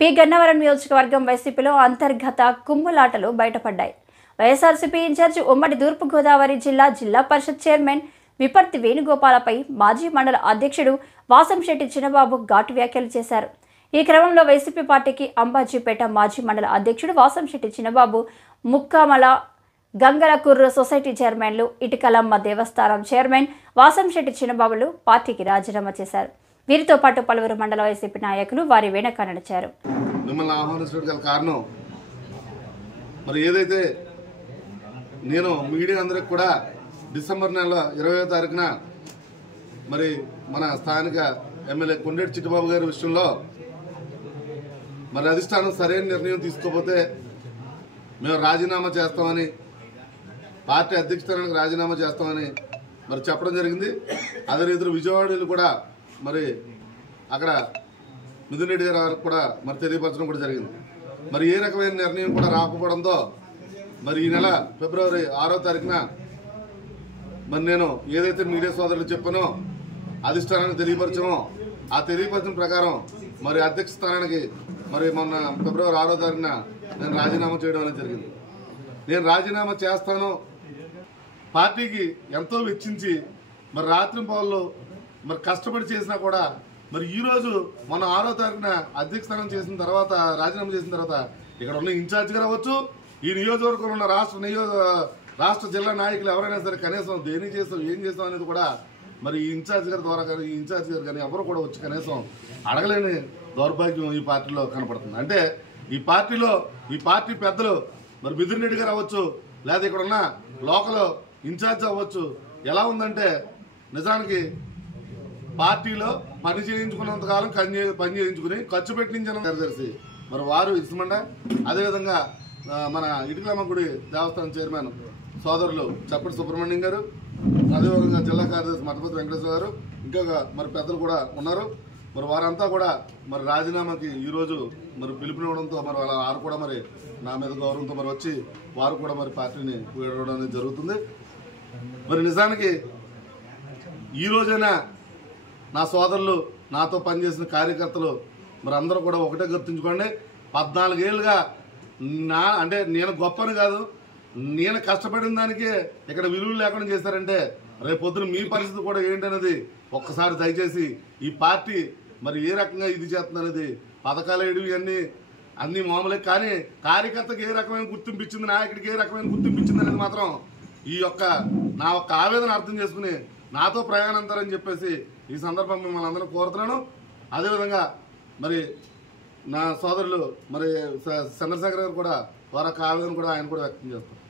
P Gannavaram నియోజకవర్గం వైసీపీలో అంతర్గత కుమ్ములాటలు బయటపడ్డాయి. వైఎస్ఆర్సీపీ ఇన్ఛార్జి ఉమ్మడి తూర్పుగోదావరి జిల్లా పరిషత్ చైర్మన్ విపర్తి వేణుగోపాలపై మాజీ మండల అధ్యక్షుడు వాసంశెట్టి చిన్నబాబు ఘాటు వ్యాఖ్యలు చేశారు. ఈ క్రమంలో వైసీపీ పార్టీకి అంబాజీపేట మాజీ మండల అధ్యక్షుడు వాసంశెట్టి చిన్నబాబు, ముక్కామల గంగలకుర్రు సొసైటీ చైర్మన్లు, ఇటుకలమ్మ దేవస్థానం చైర్మన్ వాసంశెట్టి చిన్నబాబులు పార్టీకి రాజీనామా చేశారు. వీరితో పాటు పలువురు మండల వైసీపీ నాయకులు వారి వెనక నడిచారు. మిమ్మల్ని ఆహ్వానించడానికి గల కారణం మరి ఏదైతే నేను మీడియా అందరికి కూడా డిసెంబర్ నెల 20వ తారీఖున మరి మన స్థానిక ఎమ్మెల్యే కొండేటి చిట్టిబాబు గారి విషయంలో మరి అధిష్టానం సరైన నిర్ణయం తీసుకోకపోతే మేము రాజీనామా చేస్తామని, పార్టీ అధ్యక్ష స్థానానికి రాజీనామా చేస్తామని మరి చెప్పడం జరిగింది. అదే రీతిలో విజయవాడలో కూడా మరి అక్కడ మిథున్ రెడ్డి గారు కూడా మరి తెలియపరచడం కూడా జరిగింది. మరి ఏ రకమైన నిర్ణయం కూడా రాకపోవడంతో మరి ఈ నెల ఫిబ్రవరి 6వ తారీఖున మరి నేను ఏదైతే మీడియా సోదరులు చెప్పానో అధిష్టానానికి తెలియపరచామో ఆ తెలియపరిచిన ప్రకారం మరి అధ్యక్ష స్థానానికి మరి మొన్న ఫిబ్రవరి 6వ తారీఖున నేను రాజీనామా చేయడం అనేది జరిగింది. నేను రాజీనామా చేస్తాను, పార్టీకి ఎంతో వెచ్చించి మరి రాత్రి పౌరులు మరి కష్టపడి చేసినా కూడా మరి ఈరోజు మొన్న 6వ తారీఖున అధ్యక్ష స్థానం చేసిన తర్వాత రాజీనామా చేసిన తర్వాత ఇక్కడ ఉన్న ఇన్ఛార్జిగా రావచ్చు, ఈ నియోజకవర్గంలో ఉన్న రాష్ట్ర జిల్లా నాయకులు ఎవరైనా సరే కనీసం దేని చేస్తాం ఏం చేస్తాం అనేది కూడా మరి ఈ ఇన్ఛార్జి గారి ద్వారా కానీ ఈ ఇన్ఛార్జి గారు కానీ ఎవరు కూడా వచ్చి కనీసం అడగలేని దౌర్భాగ్యం ఈ పార్టీలో కనపడుతుంది. అంటే ఈ పార్టీ పెద్దలు మరి మిథున్ రెడ్డి గారు అవ్వచ్చు, లేదా ఇక్కడ ఉన్న లోకల్ ఇన్ఛార్జ్ అవ్వచ్చు, ఎలా ఉందంటే నిజానికి పార్టీలో పని చేయించుకున్నంతకాలం పని చేయించుకుని ఖర్చు పెట్టించిన కార్యదర్శి మరి వారు ఇష్టమండ. అదేవిధంగా మన ఇటుకలమ్మ గుడి దేవస్థానం చైర్మన్ సోదరులు చప్పటి సుబ్రహ్మణ్యం గారు, అదేవిధంగా జిల్లా కార్యదర్శి మఠపతి వెంకటేశ్వర గారు, ఇంకా మరి పెద్దలు కూడా ఉన్నారు. మరి వారంతా కూడా మరి రాజీనామాకి ఈరోజు మరి పిలుపునివ్వడంతో మరి వారు కూడా మరి నా మీద గౌరవంతో మరి వచ్చి వారు కూడా మరి పార్టీని వీడడం అనేది జరుగుతుంది. మరి నిజానికి ఈ రోజైనా నా సోదరులు, నాతో పనిచేసిన కార్యకర్తలు మరి అందరూ కూడా ఒకటే గుర్తుంచుకోండి. 14 ఏళ్ళుగా అంటే నేను గొప్పని కాదు, నేను కష్టపడిన దానికే ఇక్కడ విలువలు లేకుండా చేశారంటే రేపు పొద్దున మీ పరిస్థితి కూడా ఏంటనేది ఒక్కసారి దయచేసి ఈ పార్టీ మరి ఏ రకంగా ఇది చేస్తుంది అనేది పథకాలు వేయడం అన్ని మామూలే, కానీ కార్యకర్తకు ఏ రకమైన గుర్తింపు ఇచ్చింది, నాయకుడికి ఏ రకమైన గుర్తింపు ఇచ్చింది అనేది మాత్రం నా యొక్క ఆవేదన అర్థం చేసుకుని నాతో ప్రయాణంతరని చెప్పేసి ఈ సందర్భంగా మిమ్మల్ని అందరూ కోరుతున్నాను. అదేవిధంగా మరి నా సోదరులు మరి చంద్రశేఖర్ గారు కూడా వారి ఆవేదన కూడా ఆయన కూడా వ్యక్తం చేస్తారు.